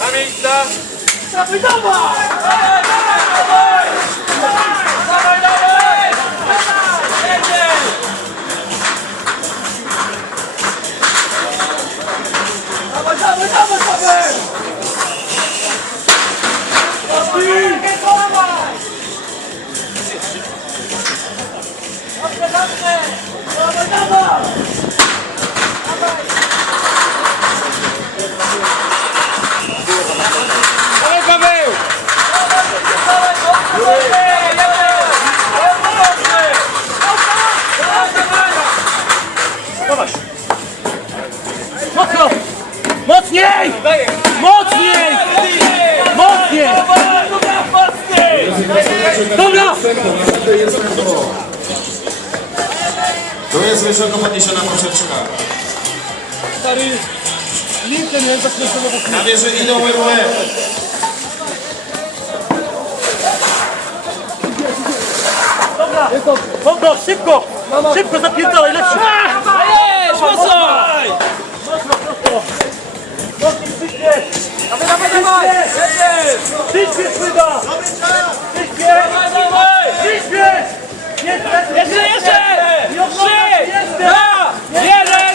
Na miejsca! Dawaj, dawaj! Dawaj, dawaj! Jedziesz! Dawaj, dawaj, dawaj, dawaj! Dawaj, Mocniej! Mocniej! Dobra! To jest wysoko podniesiona poprzeczka. Stary, linkę miałem zakręconą wokół. Na wieży idą łeb łeb. Dobra, szybko! Szybko zapierdalaj, lepszy! Jedź, mocno! Przyspiesz chyba! Przyspiesz! Przyspiesz! Jeszcze, jeszcze! Trzy, dwa, jeden!